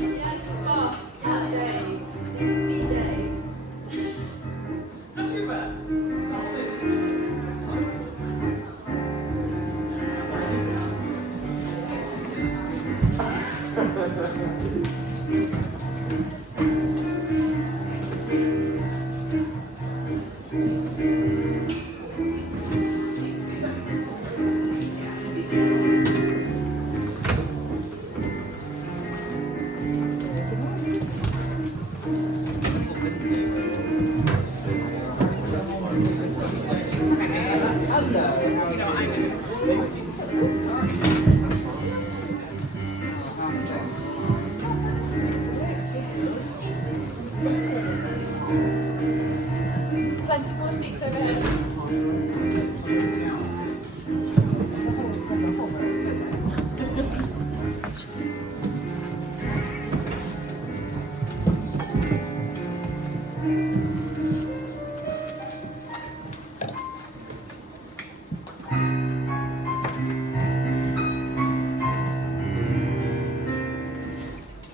Yeah, just ask. Yeah, Dave. The Dave. That's you, man. Plenty more seats over here.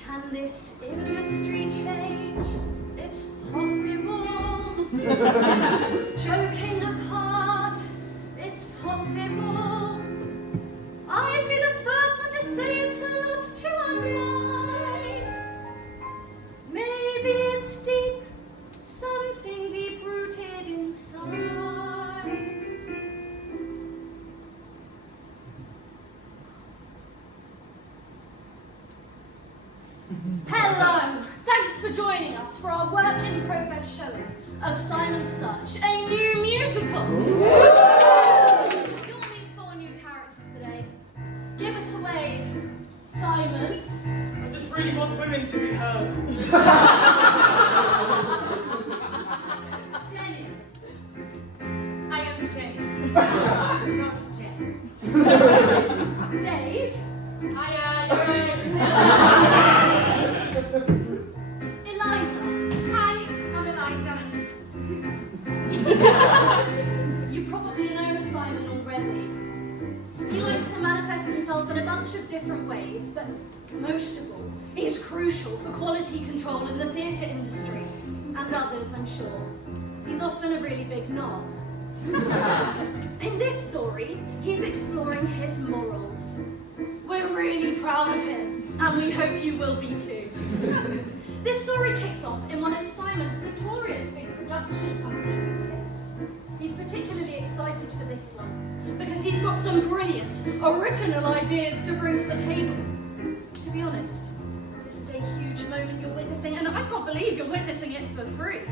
Can this industry change? It's possible. Joking apart, it's possible. I'd be the first one to say it's a lot to unwind. Maybe it's deep, something deep-rooted inside. Hello! Thanks for joining us for our work in progress showing of Simon's Search, a new musical. You'll meet 4 new characters today. Give us a wave, Simon. I just really want women to be heard. Jenny. I am Jenny. Not Jen. Dave. Hiya, you're Eliza. Hi, I'm Eliza. You probably know Simon already. He likes to manifest himself in a bunch of different ways, but most of all, he's crucial for quality control in the theatre industry, and others, I'm sure. He's often a really big knob. In this story, he's exploring his morals. We're really proud of him, and we hope you will be too. This story kicks off in one of Simon's notorious big production company meetings. He's particularly excited for this one, because he's got some brilliant, original ideas to bring to the table. To be honest, this is a huge moment you're witnessing, and I can't believe you're witnessing it for free.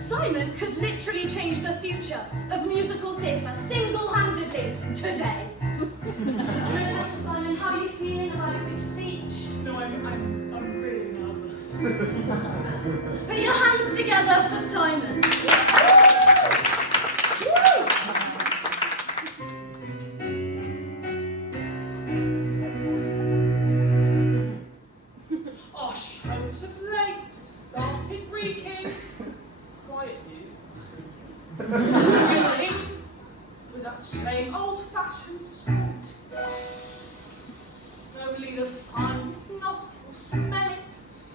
Simon could literally change the future of musical theatre single-handedly today. No pressure, Simon. How are you feeling about your big speech? No, I'm really nervous. Put your hands together for Simon. Our shows of late have started reeking. Quiet you. Reeking with that same old-fashioned script. Only the finest nostrils smell it,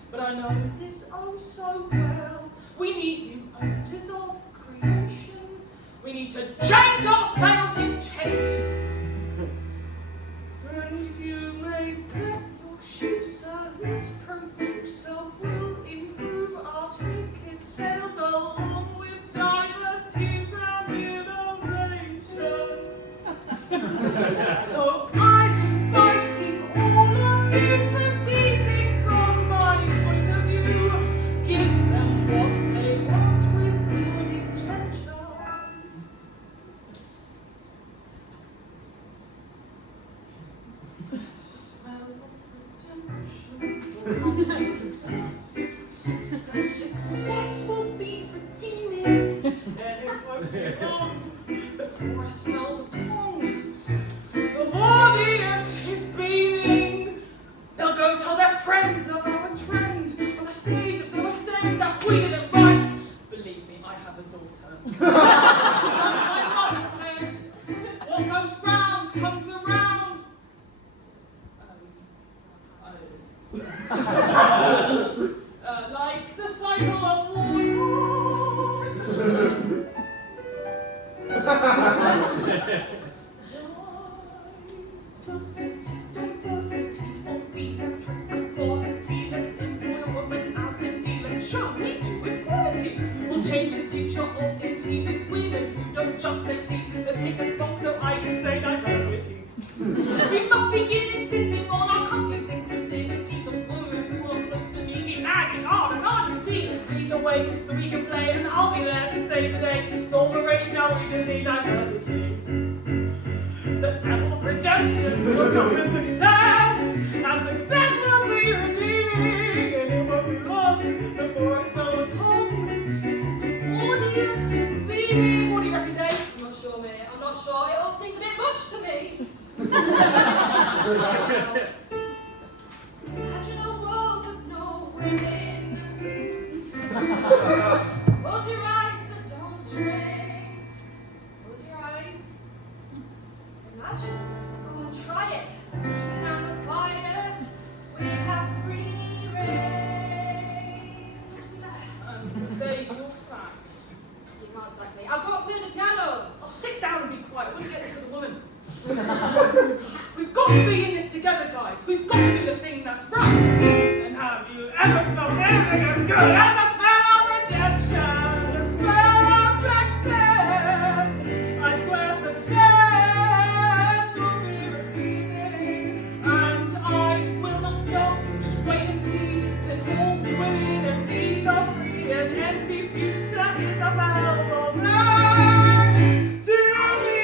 but I know this oh so well. We need new owners of creation. We need to change our sales intent. And you may bet your shoe service producer will improve our ticket sales along with diverse teams and innovation. So I'm inviting all of you to see things from my point of view. Give them what they want with good intention. The smell of redemption, success, and success will be redeeming, and it won't be long before I smell the pong. The audience is beaming. They'll go tell their friends of our trend on the stage of the West End that we did it right. Believe me, I have a daughter. My mother says, what goes round comes around. Diversity of theatrical quality. Let's employ a woman as MD. Let's show we do equality. We'll change the future of MT with women who don't just make tea. Let's take this box so I can say diversity. We must begin insisting on our company's inclusivity. The women who are close to me keep nagging on and on. You see, let's lead the way so we can play, and I'll be there to save the day. It's all the rage now, we just need diversity. The step of redemption will come with success, and success will be redeeming, and it won't be long before I smell the pong. The audience is beaming. What do you reckon, Dave? I'm not sure, mate. I'm not sure. It all seems a bit much to me. Imagine a world with no women. Close your eyes, but don't strain. Close your eyes. Imagine. Go and try it. The peace and the quiet. We have free reign. Dave, you're sacked. You can't sack me. I've got to play the piano. Oh, sit down and be quiet. We'll get this with a woman. We've got to be in this together, guys. We've got to do the thing that's right. And have you ever smelled anything as good as the smell of redemption? The smell of success. I swear success will be redeeming. And I will not stop. Just wait and see. Till all women and deeds are free. An empty future is available back to me.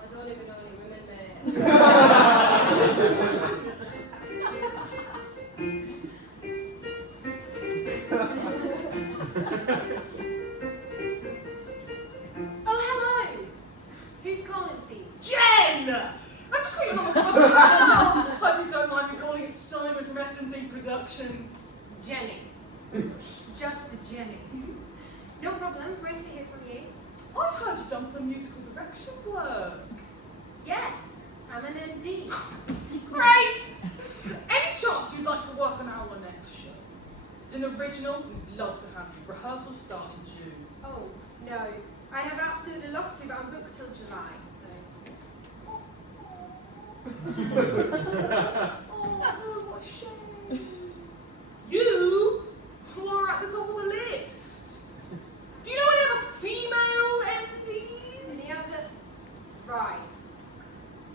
I don't even know any women, mate. Oh, hello. Who's calling, please? Jen! I just got your number from Hope you don't mind me calling it Simon from S&D Productions. Jenny. Just Jenny. No problem. Great to hear from you. I've heard you've done some musical direction work. Yes, I'm an MD. Great! Any chance you'd like to work on our next show? It's an original. We'd love to have you. Rehearsals start in June. Oh, no. I'd have absolutely loved to, but I'm booked till July, Oh, no, what a shame. You are at the top of the list. Do you know any other female MDs? Any other? Right.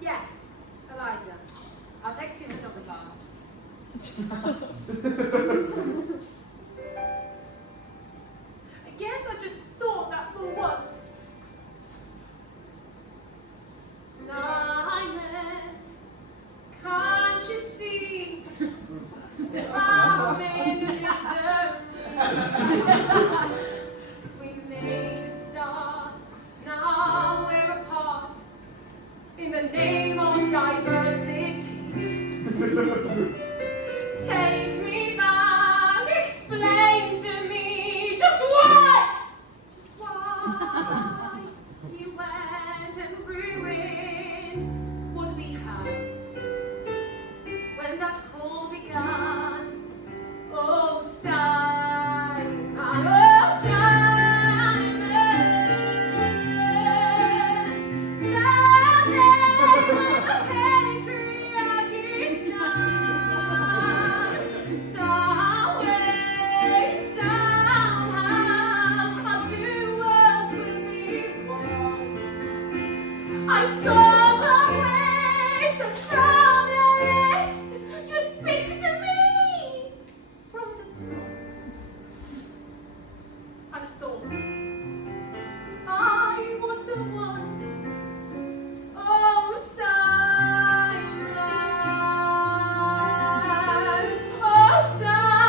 Yes, Eliza. I'll text you her number, Bart. I guess I just thought that for once. Simon, can't you see that I'm in misery? We made a start, now we're apart. In the name of diversity, take me back, explain to me just why you went and ruined what we had when that call began. Oh, Simon, oh, Simon, I saw the ways that from the list you speak to me from the door. I thought I was the one. Oh, Simon. Oh, Simon.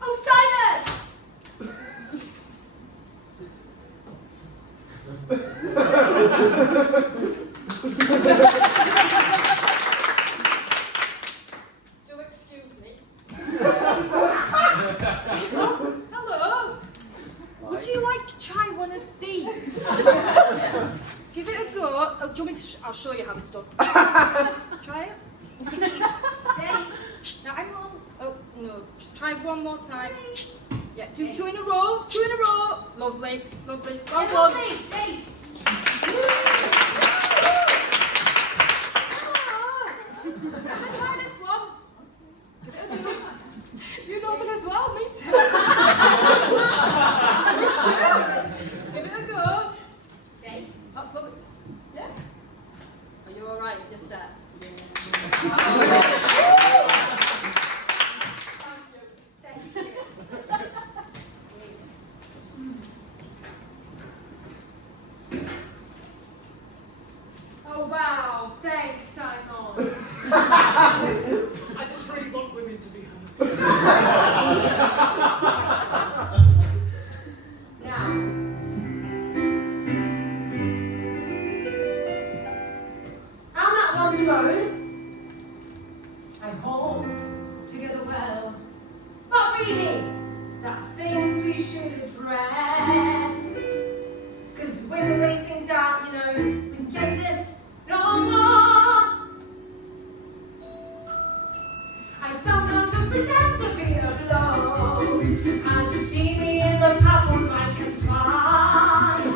Oh, Simon. Do excuse me. Hello. Would you like to try try one of these. Give it a go. Oh, do you want me to I'll show you how it's done. Try it. Now, hang on. Oh, no. Just try one more time. Yeah, do two in a row. Two in a row. Lovely, lovely. Well done. Lovely. Hey. Gonna try this one. Give it a go. You know them as well, me too. Me too. Give it a go. Okay, that's lovely. Yeah. Are you alright? You're set. Oh wow, thanks, Simon. I just really want women to be heard. Now, I'm not one to own. I hold together well, but really, there are things we should address. 'Cause when we make things out, you know, when genders no more. I sometimes just pretend to be a blow, and you see me in the pub on right and fine.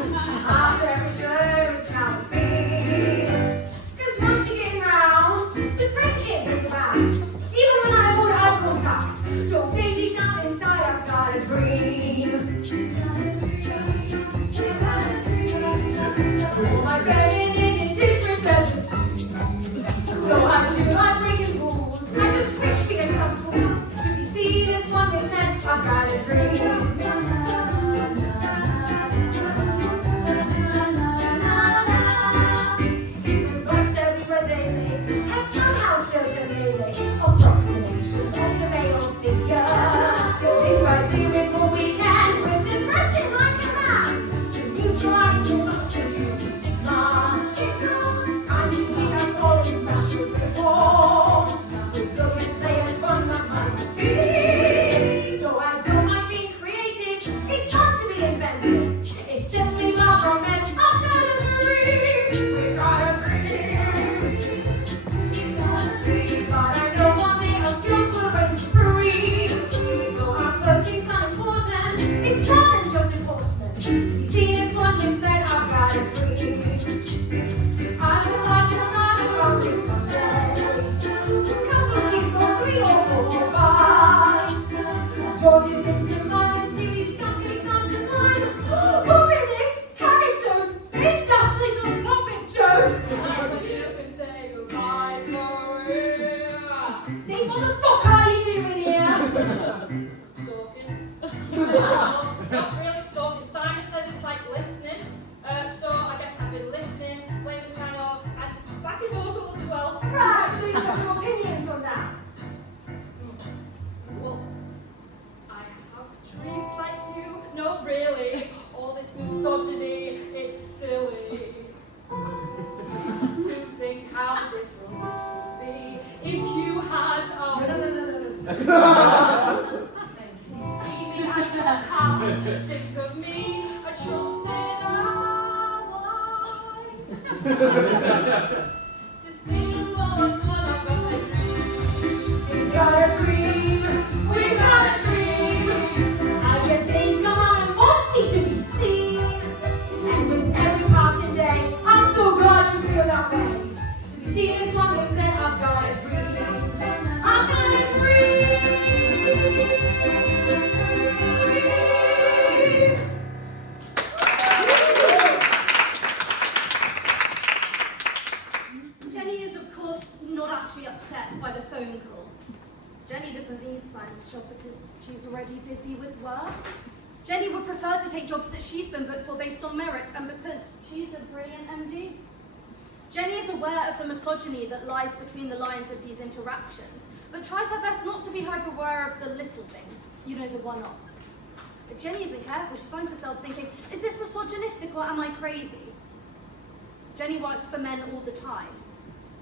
After every show, it's how it feels. 'Cause once you get round, the drinking is around. Even when I hold eye contact, so baby down inside I've got a dream. All my burning in is rebellious. Though I'm too much breaking rules, I just wish we had some fools to be seen as one with men. I've got a dream. But every daily, and somehow still so melee approximations of the male figure. This right here with all we can, with impressing like a man. To neutralize your stigma. And you see us all in special forms. With broken players from my mind. Though I don't mind being creative, it's fun to be inventive. It sets me love from men. I've got a dream. We've got a dream. But I know one day our skills will run free. Though our clothing's not important, it's more than just enforcement. You see this one with men, I've got a dream. I would like to start from this someday. Couple kids or 3 or 4 or 5. George's into London, TV's company comes to mind. Oh, really? Carry shows, big dust, little puppet shows. I you can say goodbye for real. Dave, what the fuck are you doing here? Stalking. Not really stalking. Simon says it's like listening. So I guess I've been listening, playing the piano, and backing vocals as well. Right, so you've got some opinions on that? Well, I have dreams like you. No, really. All this misogyny, it's silly. To think how different this would be if you had see me as your pal. Think of me, a trusted ally. To see you all as one, I've got a dream. We've got a dream. We've got a dream. I guess days come on and wants me to be seen. And with every passing day, I'm so glad you feel that way. To see this one with men, I've got a dream. I've got a dream. Jenny is, of course, not actually upset by the phone call. Jenny doesn't need Simon's job because she's already busy with work. Jenny would prefer to take jobs that she's been booked for based on merit and because she's a brilliant MD. Jenny is aware of the misogyny that lies between the lines of these interactions, but tries her best not to be hyper-aware of the little things, you know, the one-offs. If Jenny isn't careful, she finds herself thinking, is this misogynistic or am I crazy? Jenny works for men all the time.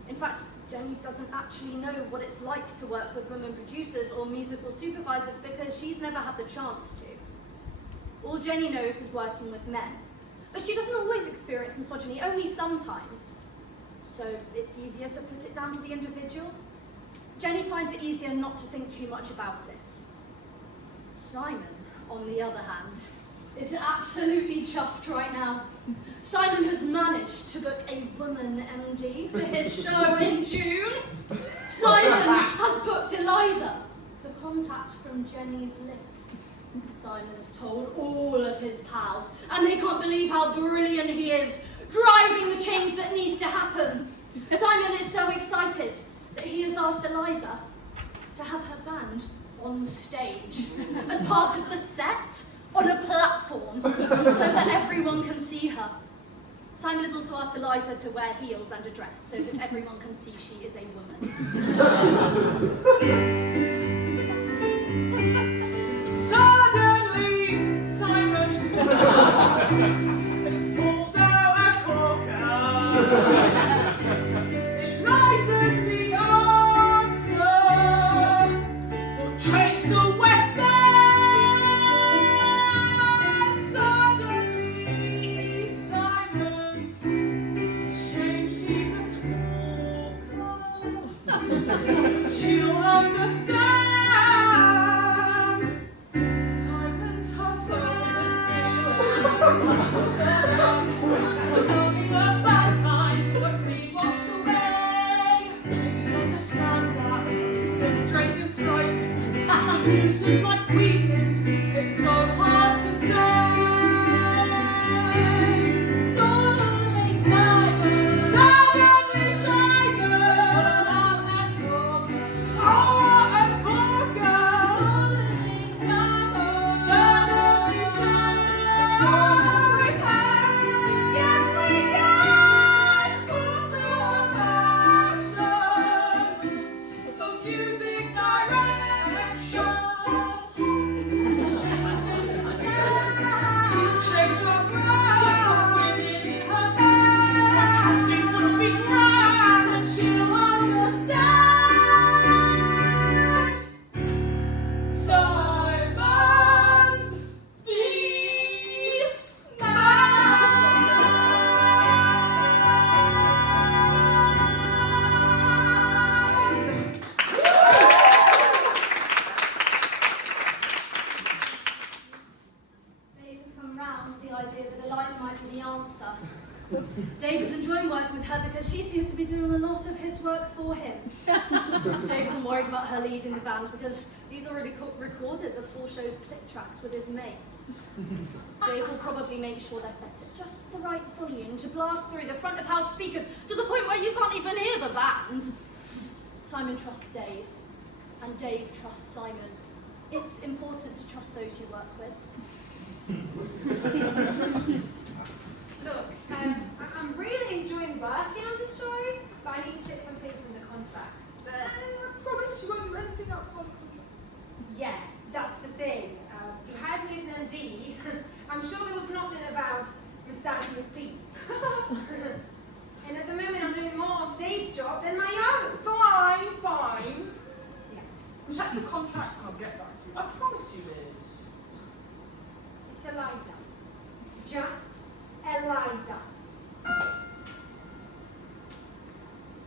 In fact, Jenny doesn't actually know what it's like to work with women producers or musical supervisors because she's never had the chance to. All Jenny knows is working with men. But she doesn't always experience misogyny, only sometimes. So it's easier to put it down to the individual. Jenny finds it easier not to think too much about it. Simon, on the other hand, is absolutely chuffed right now. Simon has managed to book a woman MD for his show in June. Simon has booked Eliza, the contact from Jenny's list. Simon has told all of his pals, and they can't believe how brilliant he is, driving the change that needs to happen. Simon is so excited that he has asked Eliza to have her band on stage as part of the set on a platform so that everyone can see her. Simon has also asked Eliza to wear heels and a dress so that everyone can see she is a woman. Suddenly, Simon has pulled out a corker. Eliza's the answer. We'll train to the West End. Suddenly, Simon, shame she's a talker. She'll understand. Simon's heart's on this feeling. Tell me the bad times were washed away. Please understand that it's still strange and frightening. The news is like weeping, it's so hard to say. Suddenly Simon, Suddenly, Simon, pulled out a corker. oh, a corker. Suddenly Simon, Suddenly, Simon, we can, yes we can, fulfill passion, the music direction. We'll change our ground. Women in her band. It will be grand and she'll understand. Simon's the man. Dave has come round to the idea that Eliza might be the answer. Dave is enjoying working with her because she seems to be doing a lot of his work for him. Dave isn't worried about her leading the band because he's already recorded the full show's click tracks with his mates. Dave will probably make sure they're set at just the right volume to blast through the front of house speakers to the point where you can't even hear the band. Simon trusts Dave, and Dave trusts Simon. It's important to trust those you work with. Look, I'm really enjoying working on this show, but I need to check some things in the contract. I promise you won't do anything outside of contract. Yeah, that's the thing. You hired me as an MD. I'm sure there was nothing about massaging your feet. And at the moment, I'm doing more of Dave's job than my own. Fine. Yeah, Check the contract and I'll get back to you. I promise you, Liz. it's Eliza. Just Eliza.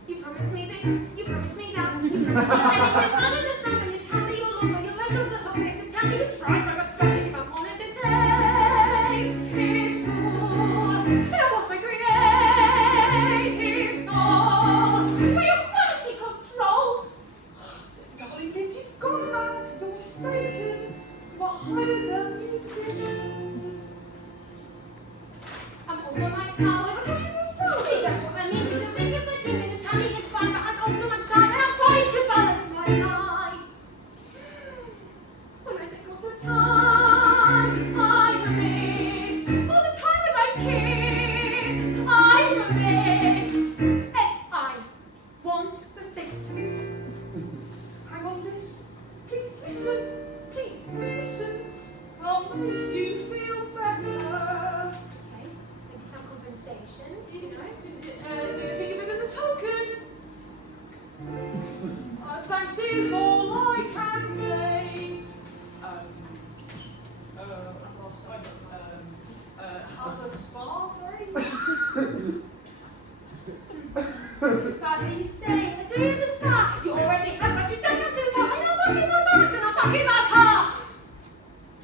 You promised me this, you promised me that, you promised me anything under the sun, and you tell me you'll look, but you're right over the hook, and to tell me you tried, but what's wrong, if I'm honest, it takes, it's good, and I lost my creative soul, for your quality control. Darling Liz, you've gone mad. You're mistaken. You are hired a musician. I'm over my powers. See, that's what I mean, with the fingers I think, and you tell me it's fine, but I've got so much time, and I'm trying to balance my life. When I think of the time I've missed, all the time with my kids I've missed, and I won't persist. Hang on, Liz. Please listen. Please listen. I'll make you feel better. Okay, maybe some compensations, you know? Think of it as a token. Thanks is all I can say. I've lost. have a spa day? The spa that you say, I do the spa. You already have, but you just have to do the spa. And I'm back in my bags and I'm back in my car.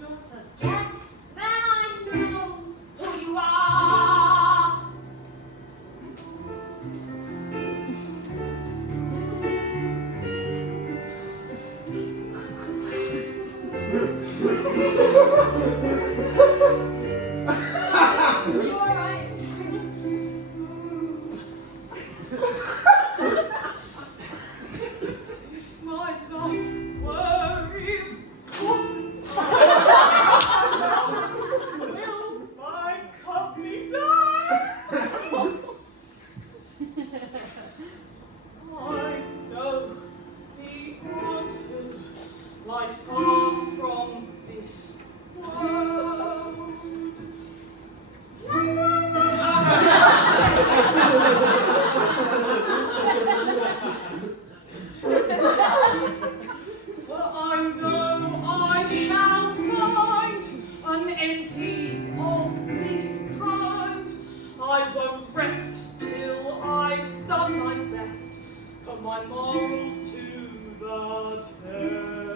Don't forget that I know who you are. You alright? If my life were impossible, will my company die? I know the answers lie far from this world. Well, I know I shall find an empty of this kind. I won't rest till I've done my best, put my morals to the test.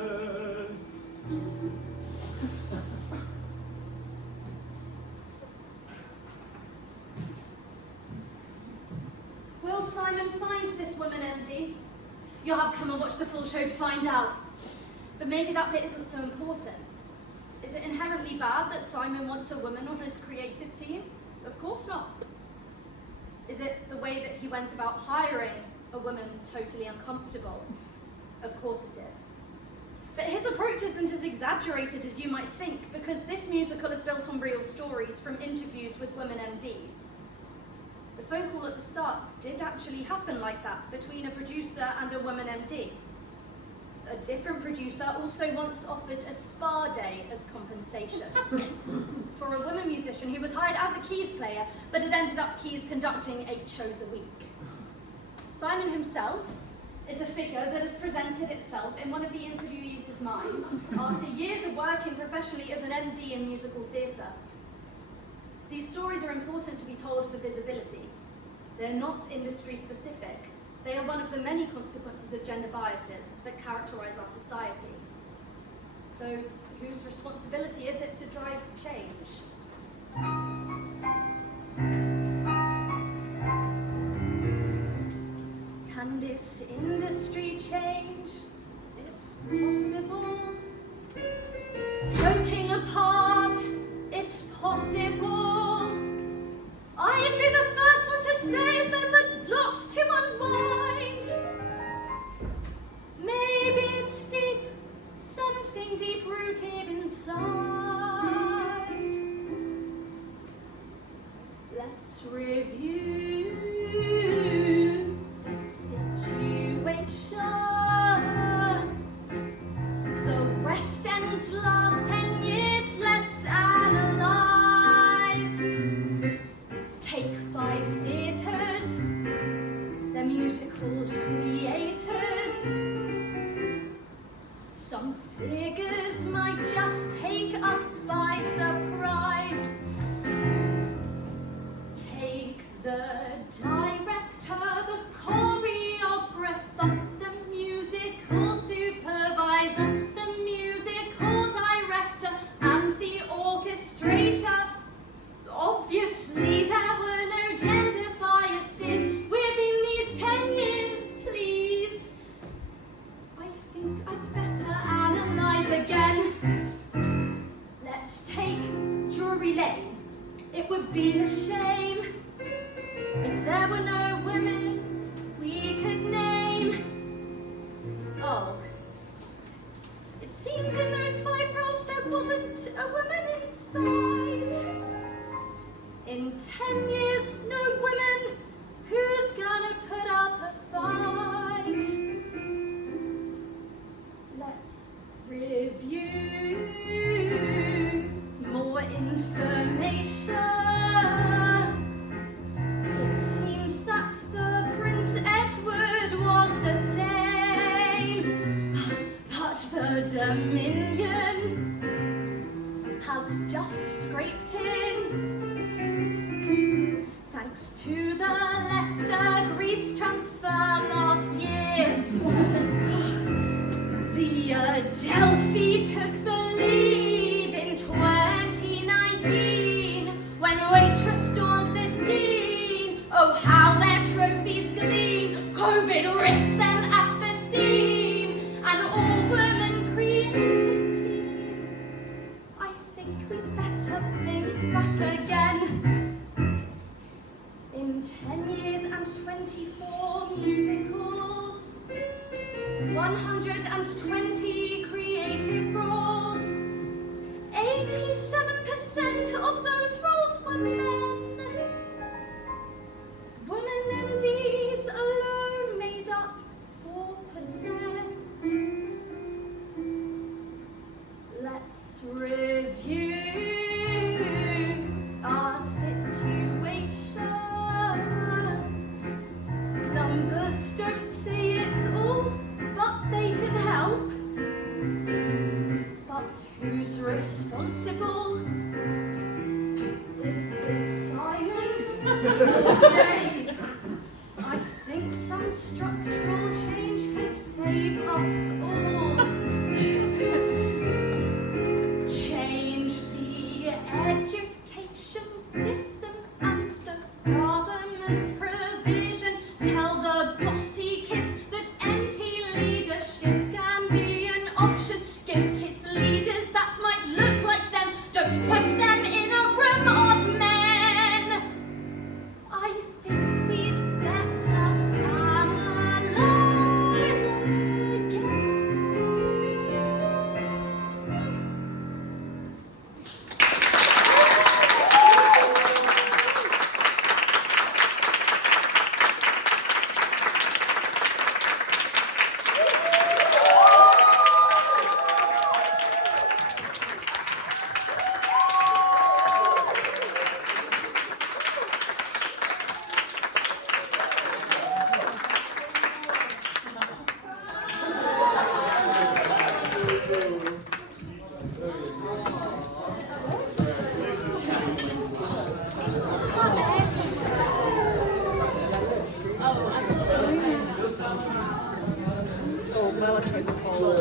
Will Simon find this woman empty? You'll have to come and watch the full show to find out. But maybe that bit isn't so important. Is it inherently bad that Simon wants a woman on his creative team? Of course not. Is it the way that he went about hiring a woman totally uncomfortable? Of course it is. But his approach isn't as exaggerated as you might think, because this musical is built on real stories from interviews with women MDs. The phone call at the start did actually happen like that, between a producer and a woman MD. A different producer also once offered a spa day as compensation for a woman musician who was hired as a keys player, but had ended up keys conducting 8 shows a week. Simon himself is a figure that has presented itself in one of the interviewees' minds after years of working professionally as an MD in musical theatre. These stories are important to be told for visibility. They're not industry specific. They are one of the many consequences of gender biases that characterize our society. So, whose responsibility is it to drive change? Can this industry change? It's possible. Joking apart, it's possible. I'd be the first one to say there's a lot to unwind. Maybe it's deep, something deep-rooted inside. Let's review the situation. The West End's last 10 years, let's analyze. Take 5 theatres, the musical's creators. Some figures might just take us by surprise. Take the director, the choreographer, the musical supervisor, the musical director, and the orchestrator. Obviously, there were no gender biases within these 10 years, please. I think I'd better analyze again. Let's take Drury Lane. It would be a shame if there were no women we could name. Oh, it seems in those 5 roles there wasn't a woman inside. In 10 years, no women. Who's gonna put up a fight? Let's review more information. It seems that the Prince Edward was the same, but the Dominion has just scraped in. transfer last year. The Adelphi took the lead in 2019 when Waitress stormed the scene. Oh, how their trophies gleam! COVID ripped them at the seam. An all-woman creative team. I think we'd better bring it back again. In 10 years and 24 musicals, 120 creative roles, 87% of those roles were men. Women MDs alone made up 4%. Let's review our situation. Numbers don't say it's all, but they can help. But who's responsible? Is it Simon? Dave? I think some structural change could save us all. Change the education system and the government's provision. Tell the bossy kids that empty leadership can be an option. Give kids leaders that might look like them. Don't put them in a room of men. I think we'd better analyze again. Oh, well, I tried to call.